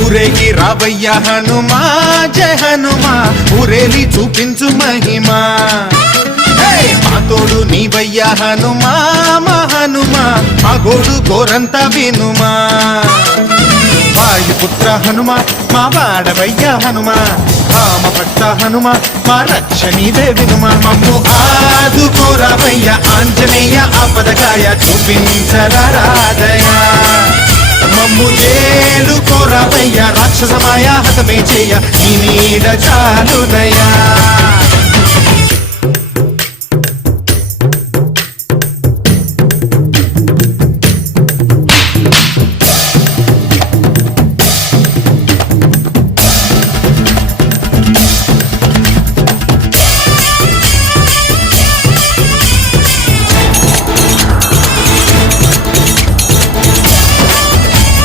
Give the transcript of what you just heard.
ఊరేగి రావయ్య హనుమా జయ హనుమా ఊరేలి చూపించు మహిమా మా తోడు నీవయ్య హనుమా మా హనుమా మా గోడు గోరంత వినుమా వాయుపుత్ర హనుమా మా వాడవయ్య హనుమా రామ భక్త హనుమా మా రక్షణీదే వినుమా మమ్ము ఆదుకోరావయ్య ఆంజనేయ ఆపదకాయ చూపించరాదయా మమ్ము ఏలు కోరావయ్య రాక్షసమాయ హతమే చేయ నీ నీడ చాలునయా